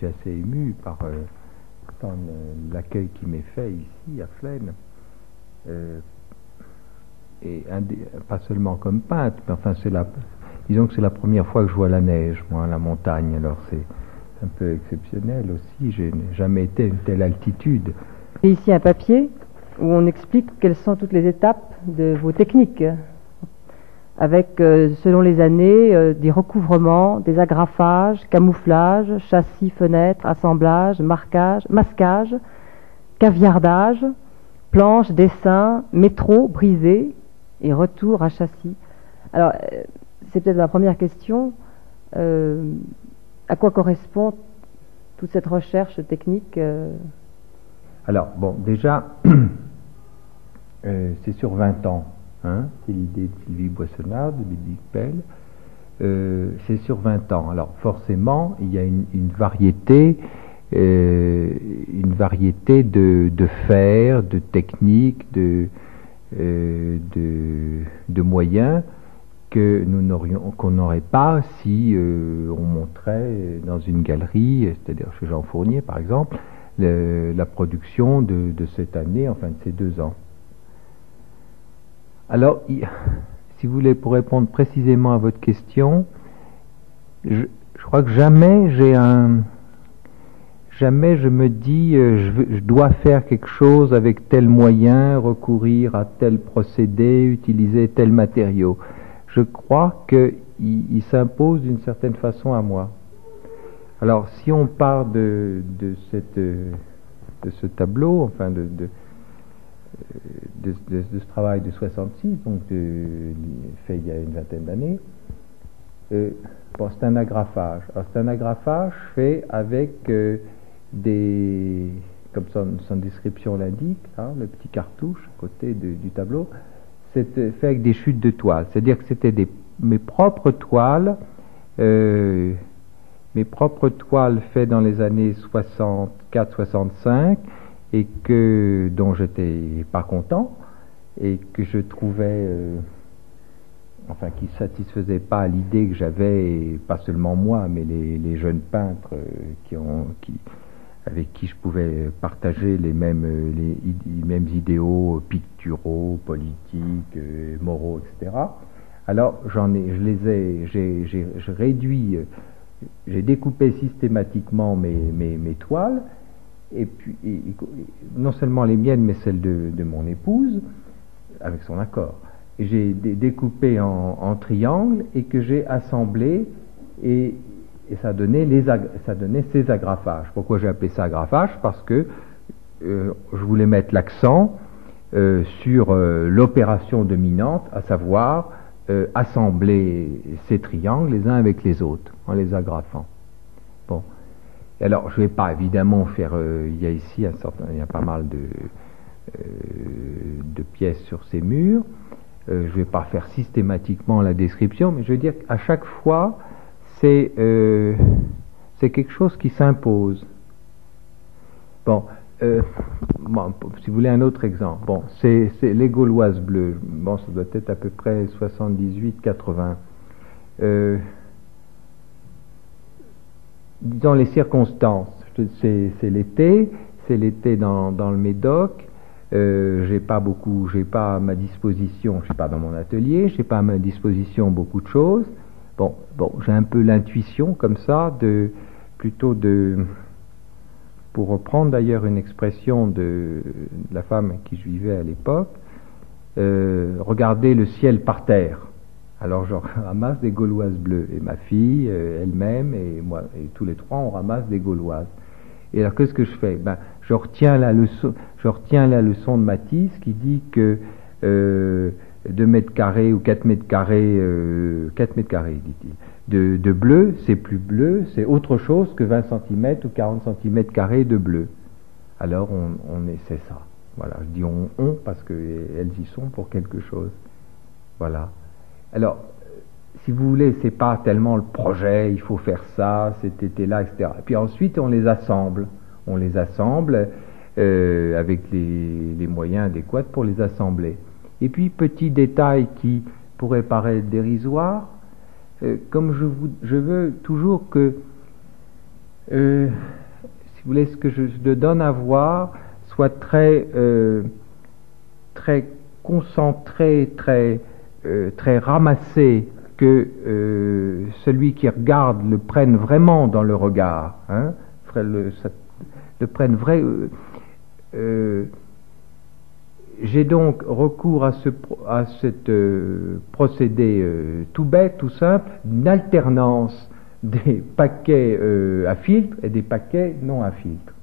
suis assez ému par l'accueil qui m'est fait ici à Flaine. Et pas seulement comme peintre, mais enfin disons que c'est la première fois que je vois la neige, moi, la montagne. Alors c'est un peu exceptionnel aussi. Je n'ai jamais été à une telle altitude. J'ai ici un papier où on explique quelles sont toutes les étapes de vos techniques, avec, selon les années, des recouvrements, des agrafages, camouflage, châssis, fenêtres, assemblage, masquage, caviardage, planche, dessin, métro, brisé et retour à châssis. Alors, c'est peut-être ma première question. À quoi correspond toute cette recherche technique Alors, bon, déjà, c'est sur 20 ans. Hein, c'est l'idée de Sylvie Boissonnade, de Ludwig Pell. C'est sur 20 ans. Alors, forcément, il y a une variété de faire, de techniques, de moyens qu'on n'aurait pas si on montrait dans une galerie, c'est-à-dire chez Jean Fournier par exemple, la production de cette année, enfin de ces 2 ans. Alors, si vous voulez, pour répondre précisément à votre question, je crois que jamais je me dis je dois faire quelque chose avec tel moyen, recourir à tel procédé, utiliser tel matériau. Je crois qu'il s'impose d'une certaine façon à moi. Alors, si on part de ce tableau, enfin de ce travail de 66, donc fait il y a une vingtaine d'années, bon, c'est un agrafage. Alors, c'est un agrafage fait avec comme son description l'indique, hein, le petit cartouche à côté du tableau, c'est fait avec des chutes de toile. C'est-à-dire que c'était mes propres toiles faites dans les années 64-65 et dont j'étais pas content et que je trouvais enfin qui satisfaisaient pas à l'idée que j'avais, pas seulement moi mais les jeunes peintres avec qui je pouvais partager les mêmes idéaux picturaux, politiques, moraux, etc. Alors j'ai découpé systématiquement mes toiles, et puis non seulement les miennes, mais celles de mon épouse, avec son accord. Et j'ai découpé en triangles et que j'ai assemblé, et ça donnait ces agrafages. Pourquoi j'ai appelé ça agrafage? Parce que je voulais mettre l'accent sur l'opération dominante, à savoir assembler ces triangles les uns avec les autres en les agrafant. Bon. Et alors, je ne vais pas évidemment faire. Il y a ici il y a pas mal de pièces sur ces murs. Je ne vais pas faire systématiquement la description, mais je veux dire qu'à chaque fois, c'est quelque chose qui s'impose. Bon, si vous voulez un autre exemple, bon, c'est les Gauloises bleues. Bon, ça doit être à peu près 78-80. Disons les circonstances. C'est l'été dans le Médoc. J'ai pas à ma disposition, je suis pas dans mon atelier, j'ai pas à ma disposition beaucoup de choses. Bon, j'ai un peu l'intuition comme ça pour reprendre d'ailleurs une expression de la femme avec qui je vivais à l'époque, regarder le ciel par terre. Alors je ramasse des Gauloises bleues, et ma fille elle-même et moi, et tous les trois on ramasse des Gauloises. Et alors qu'est-ce que je fais? Je retiens la leçon de Matisse qui dit que 2 mètres carrés ou 4 mètres carrés, 4 mètres carrés, dit-il, de bleu, c'est plus bleu, c'est autre chose que 20 cm ou 40 cm carrés de bleu. Alors on essaie ça. Voilà, je dis on parce qu'elles y sont pour quelque chose. Voilà. Alors, si vous voulez, c'est pas tellement le projet, il faut faire ça, cet été-là, etc. Et puis ensuite, on les assemble. Avec les moyens adéquats pour les assembler. Et puis, petit détail qui pourrait paraître dérisoire, comme je veux toujours que Si vous voulez, ce que je donne à voir soit très concentré, très ramassé, que celui qui regarde le prenne vraiment dans le regard, hein, le prenne vrai. J'ai donc recours à cet procédé tout bête, tout simple, d'une alternance des paquets à filtre et des paquets non à filtre.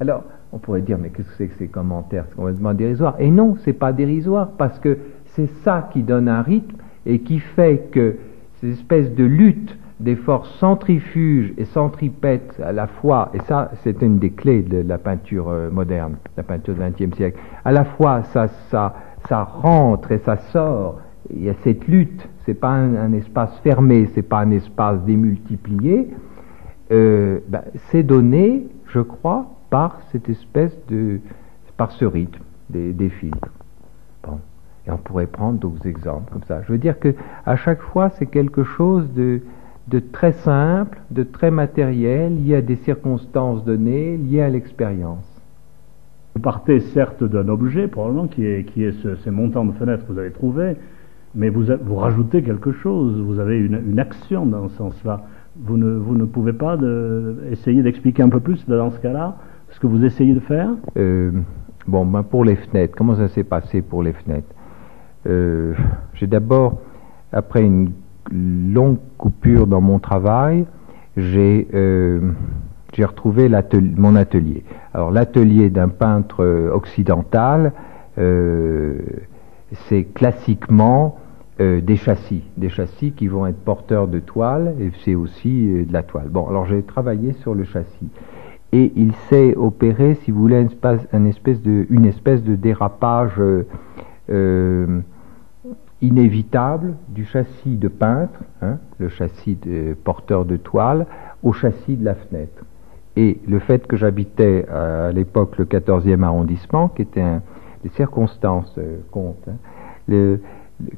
Alors, on pourrait dire, mais qu'est-ce que c'est que ces commentaires? C'est complètement dérisoire. Et non, c'est pas dérisoire, parce que c'est ça qui donne un rythme et qui fait que ces espèces de lutte des forces centrifuges et centripètes à la fois, et ça c'est une des clés de la peinture moderne, la peinture du XXe siècle, à la fois ça rentre et ça sort, il y a cette lutte, c'est pas un espace fermé, c'est pas un espace démultiplié, c'est donné, je crois, par cette espèce par ce rythme des filtres. Bon. Et on pourrait prendre d'autres exemples comme ça. Je veux dire que à chaque fois, c'est quelque chose de très simple, de très matériel, lié à des circonstances données, lié à l'expérience. Vous partez certes d'un objet, probablement, qui est ces montants de fenêtres que vous avez trouvés, mais vous rajoutez quelque chose, vous avez une action dans ce sens-là. Vous ne pouvez pas essayer d'expliquer un peu plus dans ce cas-là ce que vous essayez de faire? Pour les fenêtres, comment ça s'est passé pour les fenêtres? J'ai d'abord, après une longue coupure dans mon travail, j'ai retrouvé mon atelier. Alors l'atelier d'un peintre occidental, c'est classiquement des châssis qui vont être porteurs de toile, et c'est aussi de la toile. Bon, alors j'ai travaillé sur le châssis. Et il s'est opéré, si vous voulez, une espèce de dérapage inévitable du châssis de peintre, hein, le châssis de porteur de toile, au châssis de la fenêtre. Et le fait que j'habitais à l'époque le 14e arrondissement, qui était les circonstances comptent, hein,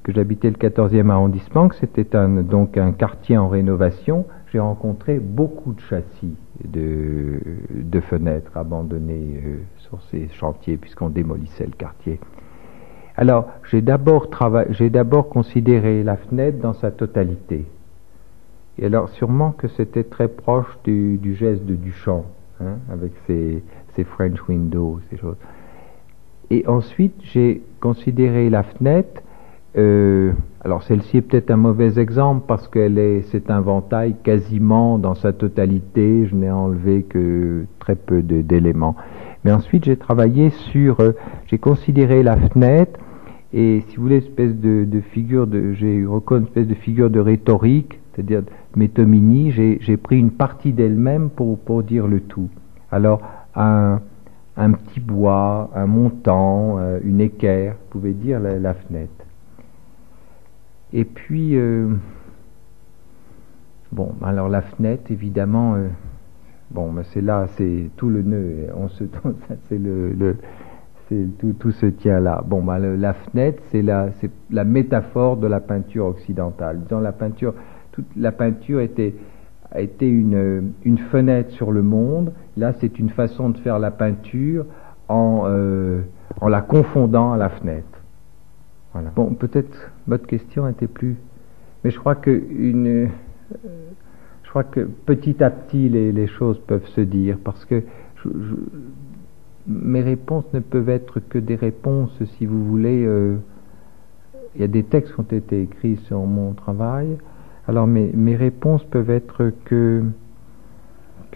que j'habitais le 14e arrondissement, que c'était donc un quartier en rénovation, j'ai rencontré beaucoup de châssis de fenêtres abandonnés sur ces chantiers, puisqu'on démolissait le quartier. Alors, j'ai d'abord considéré la fenêtre dans sa totalité. Et alors, sûrement que c'était très proche du geste de Duchamp, hein, avec ses French windows, ces choses. Et ensuite, j'ai considéré la fenêtre. Alors, celle-ci est peut-être un mauvais exemple parce c'est un ventail quasiment dans sa totalité. Je n'ai enlevé que très peu d'éléments. Mais ensuite, j'ai travaillé j'ai considéré la fenêtre, et si vous voulez, j'ai reconnu une espèce de figure de rhétorique, c'est-à-dire métonymie. J'ai pris une partie d'elle-même pour dire le tout. Alors, un petit bois, un montant, une équerre, vous pouvez dire la fenêtre. Et puis, alors la fenêtre, évidemment, c'est tout le nœud, tout se tient là. La fenêtre, c'est la métaphore de la peinture occidentale. Dans la peinture, toute la peinture a été une fenêtre sur le monde. Là, c'est une façon de faire la peinture en la confondant à la fenêtre. Voilà. Bon, peut-être votre question était plus, mais je crois que petit à petit les choses peuvent se dire, parce que mes réponses ne peuvent être que des réponses, si vous voulez. Il y a des textes qui ont été écrits sur mon travail. Alors mes réponses peuvent être que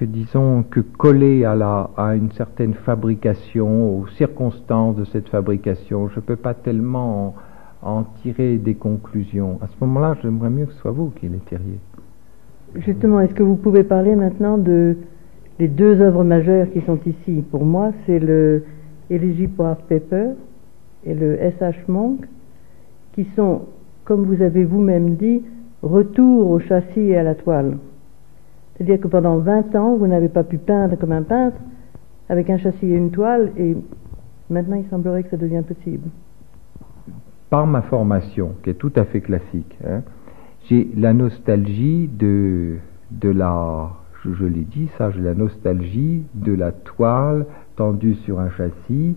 disons, collées à une certaine fabrication, aux circonstances de cette fabrication. Je ne peux pas tellement en tirer des conclusions. À ce moment-là, j'aimerais mieux que ce soit vous qui les tiriez. Justement, est-ce que vous pouvez parler maintenant des deux œuvres majeures qui sont ici? Pour moi, c'est le Elegy for Art Paper et le S.H. Monk, qui sont, comme vous avez vous-même dit, retour au châssis et à la toile. C'est-à-dire que pendant 20 ans, vous n'avez pas pu peindre comme un peintre avec un châssis et une toile, et maintenant il semblerait que ça devient possible. Par ma formation, qui est tout à fait classique, hein, j'ai la nostalgie de la je l'ai dit, ça, j'ai la nostalgie de la toile tendue sur un châssis,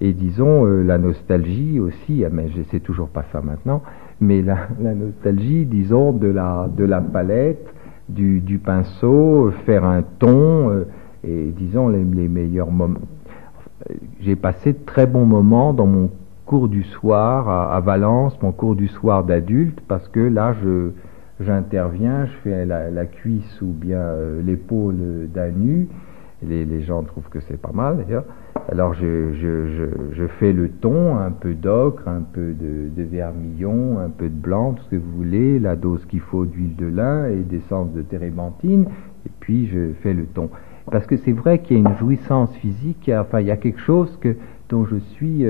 et disons la nostalgie aussi, mais je sais toujours pas ça maintenant, mais la nostalgie, disons, de la palette, du pinceau, faire un ton, et disons les meilleurs moments. J'ai passé de très bons moments dans mon cours du soir à Valence, mon cours du soir d'adulte, parce que là, j'interviens, je fais la cuisse ou bien l'épaule d'un nu. Les gens trouvent que c'est pas mal d'ailleurs. Alors je fais le ton, un peu d'ocre, un peu de vermillon, un peu de blanc, tout ce que vous voulez, la dose qu'il faut d'huile de lin et d'essence de térébenthine, et puis je fais le ton. Parce que c'est vrai qu'il y a une jouissance physique, enfin il y a quelque chose dont je suis...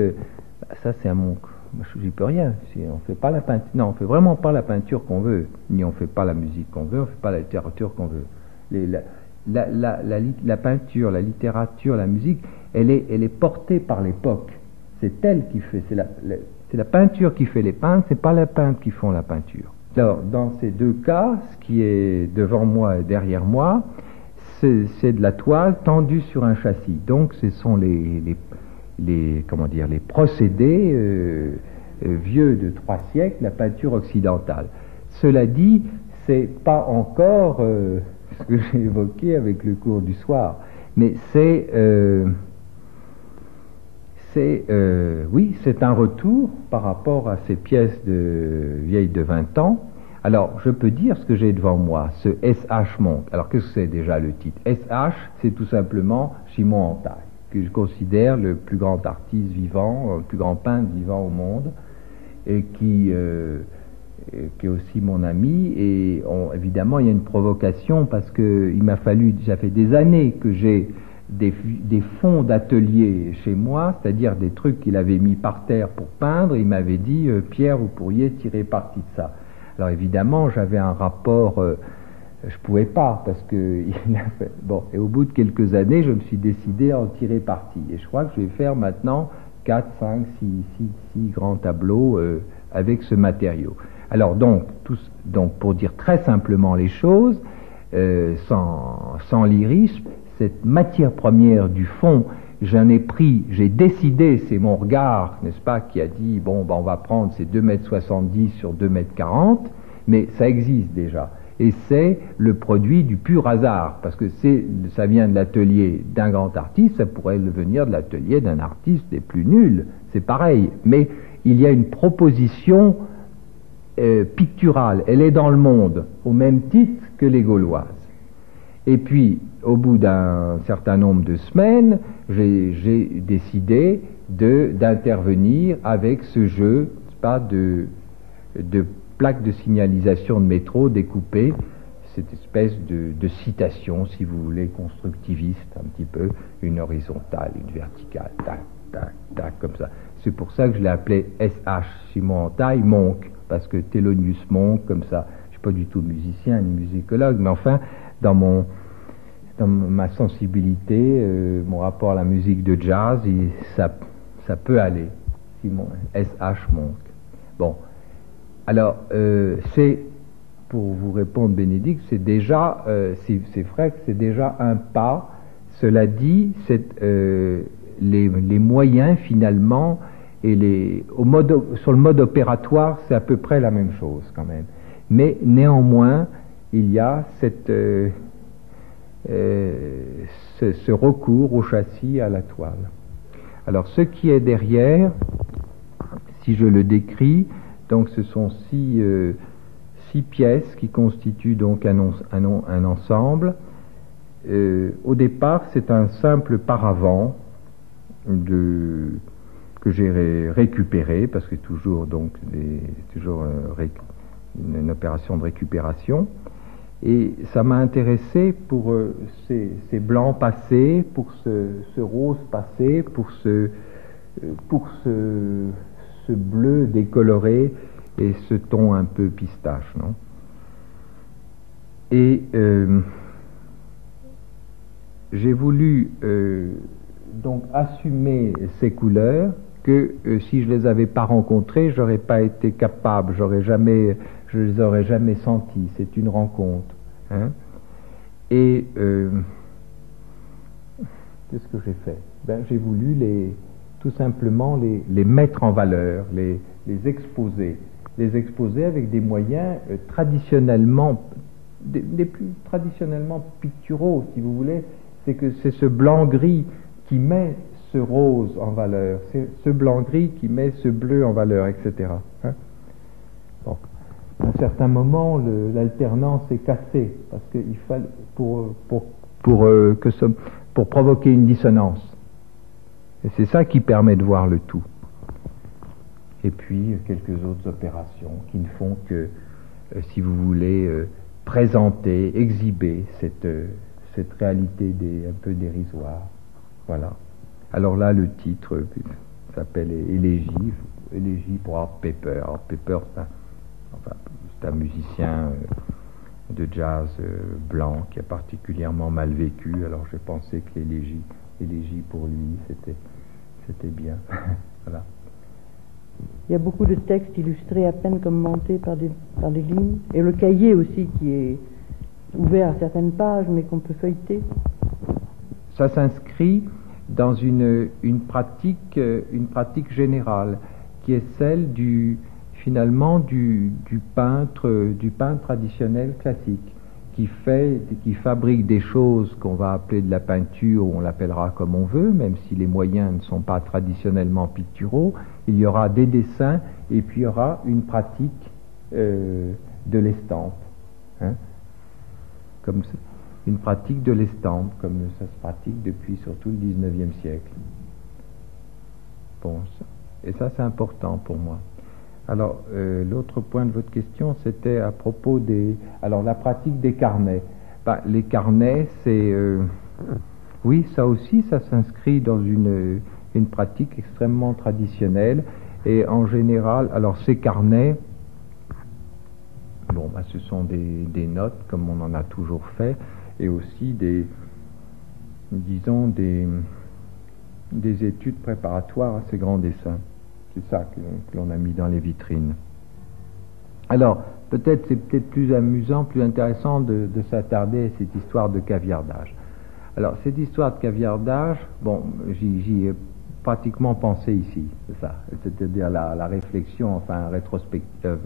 ça c'est à mon... J'y peux rien. On fait pas la peinture. Non, on fait vraiment pas la peinture qu'on veut, ni on fait pas la musique qu'on veut, on fait pas la littérature qu'on veut. La peinture, la littérature, la musique, elle est portée par l'époque. C'est elle qui fait. C'est la peinture qui fait les peintres, c'est pas les peintres qui font la peinture. Alors, dans ces deux cas, ce qui est devant moi et derrière moi, c'est de la toile tendue sur un châssis. Donc, ce sont les procédés vieux de 3 siècles, la peinture occidentale. Cela dit, c'est pas encore ce que j'ai évoqué avec le cours du soir, mais c'est un retour par rapport à ces pièces vieilles de 20 ans. Alors, je peux dire ce que j'ai devant moi, ce S.H. Monk. Alors, qu'est-ce que c'est déjà le titre? S.H., c'est tout simplement Simon Antaille, que je considère le plus grand artiste vivant, le plus grand peintre vivant au monde, et qui est aussi mon ami. Et évidemment, il y a une provocation, parce que ça fait des années que j'ai des fonds d'atelier chez moi, c'est-à-dire des trucs qu'il avait mis par terre pour peindre. Il m'avait dit, Pierre, vous pourriez tirer parti de ça. Alors évidemment, j'avais un rapport... je pouvais pas, parce que bon, et au bout de quelques années, je me suis décidé à en tirer parti. Et je crois que je vais faire maintenant 4, 5, 6 grands tableaux avec ce matériau. Alors donc pour dire très simplement les choses, sans lyrisme, cette matière première du fond, j'ai décidé, c'est mon regard, n'est-ce pas, qui a dit, bon, on va prendre ces 2,70 m sur 2,40 m, mais ça existe déjà. Et c'est le produit du pur hasard, parce que ça vient de l'atelier d'un grand artiste, ça pourrait venir de l'atelier d'un artiste des plus nuls, c'est pareil. Mais il y a une proposition picturale, elle est dans le monde, au même titre que les Gauloises. Et puis, au bout d'un certain nombre de semaines, j'ai décidé d'intervenir avec ce jeu, pas de plaques de signalisation de métro découpées, cette espèce de citation, si vous voulez, constructiviste, un petit peu, une horizontale, une verticale, tac, tac, tac, comme ça. C'est pour ça que je l'ai appelé S.H. Simon Antaille, Monk, parce que Thelonious Monk, comme ça. Je ne suis pas du tout musicien ni musicologue, mais enfin, dans ma sensibilité, mon rapport à la musique de jazz, ça peut aller. Simon, S.H. Monk. Bon. Alors, pour vous répondre, Bénédicte, c'est déjà, c'est vrai que c'est déjà un pas. Cela dit, les moyens, finalement, et sur le mode opératoire, c'est à peu près la même chose, quand même. Mais néanmoins, il y a ce recours au châssis, à la toile. Alors, ce qui est derrière, si je le décris, donc ce sont 6 pièces qui constituent donc un ensemble. Au départ, c'est un simple paravent que j'ai récupéré, parce que toujours une opération de récupération. Et ça m'a intéressé pour ces blancs passés, pour ce rose passé, pour ce bleu décoloré et ce ton un peu pistache, non? Et j'ai voulu donc assumer ces couleurs que si je les avais pas rencontrées, j'aurais pas été capable, je les aurais jamais senties. C'est une rencontre, hein? Et qu'est-ce que j'ai fait? Ben, j'ai voulu tout simplement les mettre en valeur, les exposer. Les exposer avec des moyens traditionnellement, des plus traditionnellement picturaux, si vous voulez. C'est que c'est ce blanc-gris qui met ce rose en valeur, c'est ce blanc-gris qui met ce bleu en valeur, etc. Hein? Bon. À un certain moment, l'alternance est cassée, parce qu'il fallait, pour provoquer une dissonance. Et c'est ça qui permet de voir le tout. Et puis, quelques autres opérations qui ne font que, si vous voulez, présenter, exhiber cette réalité un peu dérisoire. Voilà. Alors là, le titre s'appelle Élégie, Élégie pour Art Pepper. Art Pepper, c'est un musicien de jazz blanc qui a particulièrement mal vécu. Alors j'ai pensé que l'élégie pour lui, c'était bien. Voilà. Il y a beaucoup de textes illustrés à peine commentés par des lignes, et le cahier aussi qui est ouvert à certaines pages, mais qu'on peut feuilleter. Ça s'inscrit dans une pratique générale, qui est celle finalement du peintre traditionnel classique, qui fabrique des choses qu'on va appeler de la peinture, ou on l'appellera comme on veut, même si les moyens ne sont pas traditionnellement picturaux. Il y aura des dessins, et puis il y aura une pratique de l'estampe, hein, comme une pratique de l'estampe, comme ça se pratique depuis surtout le 19e siècle. Bon, et ça c'est important pour moi. Alors, l'autre point de votre question, c'était à propos alors la pratique des carnets. Ben, les carnets, oui, ça aussi, ça s'inscrit dans une pratique extrêmement traditionnelle. Et en général, alors ces carnets, bon, ben, ce sont des notes, comme on en a toujours fait, et aussi disons, des études préparatoires à ces grands dessins. C'est ça que l'on a mis dans les vitrines. Alors, c'est peut-être plus amusant, plus intéressant de s'attarder à cette histoire de caviardage. Alors, cette histoire de caviardage, bon, j'y ai pratiquement pensé ici, c'est ça. C'est-à-dire la réflexion, enfin, rétrospective.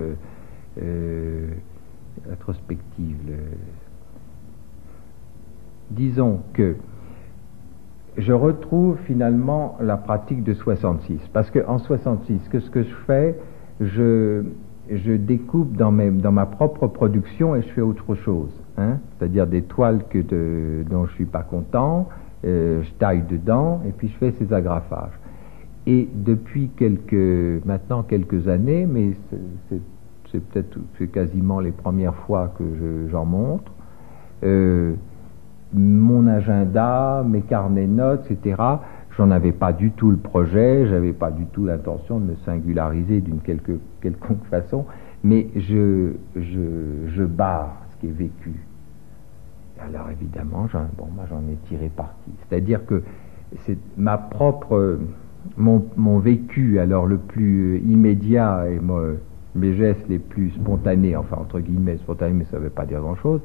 Disons que je retrouve finalement la pratique de 66, parce qu'en 66, ce que je fais, je découpe dans ma propre production et je fais autre chose, hein, c'est-à-dire des toiles dont je suis pas content, je taille dedans et puis je fais ces agrafages. Et depuis maintenant quelques années, mais c'est quasiment les premières fois que j'en montre, mon agenda, mes carnets de notes, etc., j'en avais pas du tout le projet, j'avais pas du tout l'intention de me singulariser d'une quelconque façon, mais je barre ce qui est vécu. Alors évidemment, moi j'en ai tiré parti. C'est-à-dire que c'est mon vécu, alors le plus immédiat et mes gestes les plus spontanés, enfin entre guillemets spontanés, mais ça ne veut pas dire grand-chose,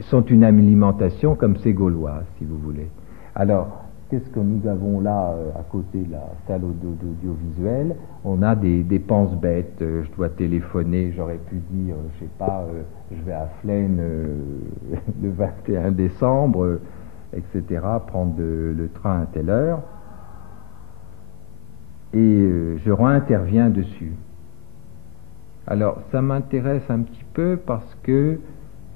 sont une alimentation comme ces Gauloises, si vous voulez. Alors, qu'est-ce que nous avons là, à côté de la salle d'audiovisuel? On a des pense-bêtes. Je dois téléphoner, j'aurais pu dire, je sais pas, je vais à Flaine le 21 décembre, etc., prendre le train à telle heure. Et je réinterviens dessus. Alors, ça m'intéresse un petit peu parce que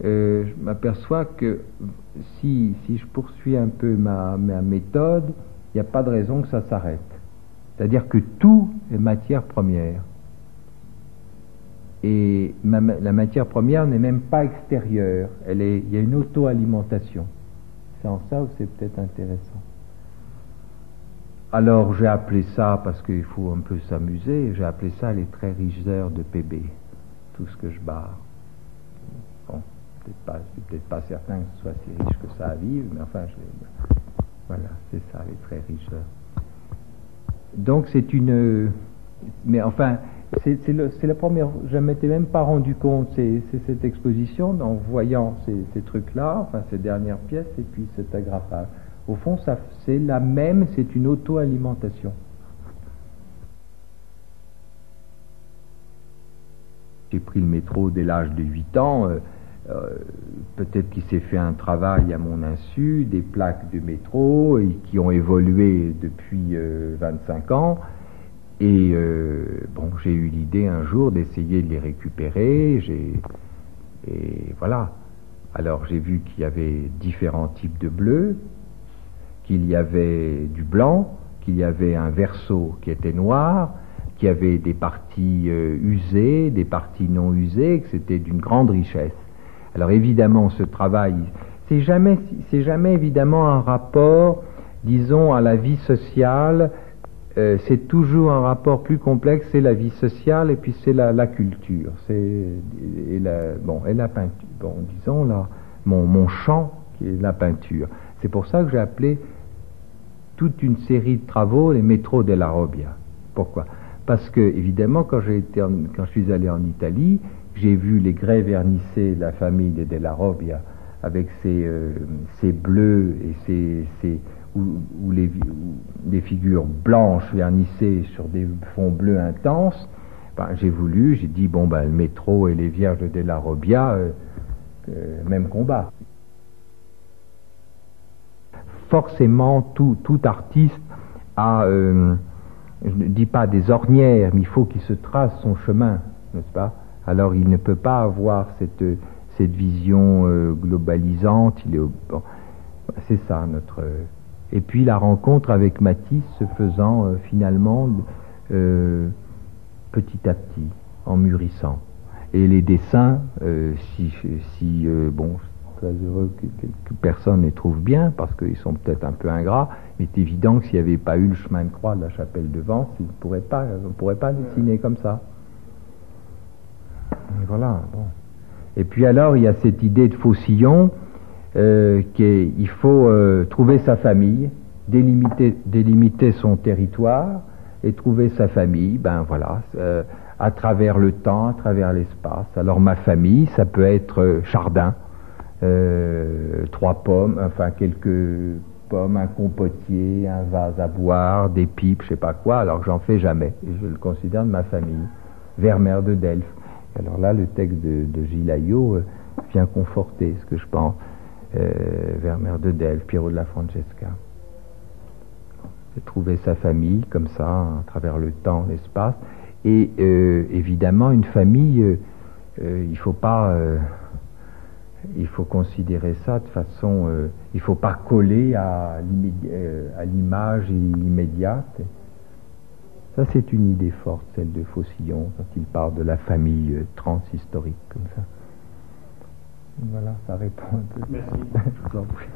je m'aperçois que si je poursuis un peu ma méthode, il n'y a pas de raison que ça s'arrête. C'est-à-dire que tout est matière première. Et la matière première n'est même pas extérieure. Il y a une auto-alimentation. C'est en ça où c'est peut-être intéressant. Alors j'ai appelé ça, parce qu'il faut un peu s'amuser, j'ai appelé ça les très riches heures de PB. Tout ce que je barre. Bon. Je suis peut-être pas certain que ce soit si riche que ça à vivre, mais enfin, voilà, c'est ça, les très riches heures. Donc c'est une Mais enfin, c'est la première. Je ne m'étais même pas rendu compte. C'est cette exposition en voyant ces trucs-là, enfin ces dernières pièces et puis cet agrafage. Au fond, c'est la même. C'est une auto-alimentation. J'ai pris le métro dès l'âge de 8 ans. Peut-être qu'il s'est fait un travail à mon insu, des plaques de métro et qui ont évolué depuis 25 ans. Et bon, j'ai eu l'idée un jour d'essayer de les récupérer. Et voilà. Alors j'ai vu qu'il y avait différents types de bleu, qu'il y avait du blanc, qu'il y avait un verso qui était noir, qu'il y avait des parties usées, des parties non usées, que c'était d'une grande richesse. Alors évidemment, ce travail, c'est jamais évidemment un rapport, disons, à la vie sociale. C'est toujours un rapport plus complexe, c'est la vie sociale et puis c'est la culture, et la peinture. Bon, disons là, mon champ qui est la peinture. C'est pour ça que j'ai appelé toute une série de travaux les métros della Robbia. Pourquoi? Parce que évidemment, quand je suis allé en Italie, j'ai vu les grès vernissés de la famille des della Robbia avec ces bleus et ou les figures blanches vernissées sur des fonds bleus intenses. Ben, j'ai dit bon ben le métro et les Vierges de della Robbia, même combat. Forcément, tout artiste a, je ne dis pas des ornières, mais il faut qu'il se trace son chemin, n'est-ce pas? Alors il ne peut pas avoir cette vision globalisante. Bon, c'est ça notre. Et puis la rencontre avec Matisse se faisant finalement petit à petit, en mûrissant. Et les dessins, bon, très heureux que personne les trouve bien, parce qu'ils sont peut-être un peu ingrats, mais c'est évident que s'il n'y avait pas eu le chemin de croix de la chapelle de Vence, on ne pourrait pas dessiner comme ça. Et voilà, bon. Et puis alors, il y a cette idée de Faucillon, il faut trouver sa famille, délimiter son territoire, et trouver sa famille, ben voilà, à travers le temps, à travers l'espace. Alors ma famille, ça peut être Chardin, 3 pommes, enfin quelques pommes, un compotier, un vase à boire, des pipes, je sais pas quoi, alors j'en fais jamais, et je le considère de ma famille. Vermeer de Delft. Alors là, le texte de Gilles Ayot vient conforter ce que je pense. Vermeer de Delft, Piero de la Francesca. C'est trouver sa famille comme ça, à travers le temps, l'espace. Et évidemment, une famille, il faut considérer ça de façon. Il ne faut pas coller à l'image immédiate. Ça, c'est une idée forte, celle de Faucillon, quand il parle de la famille transhistorique, comme ça. Voilà, ça répond un peu. Merci. Je vous en prie.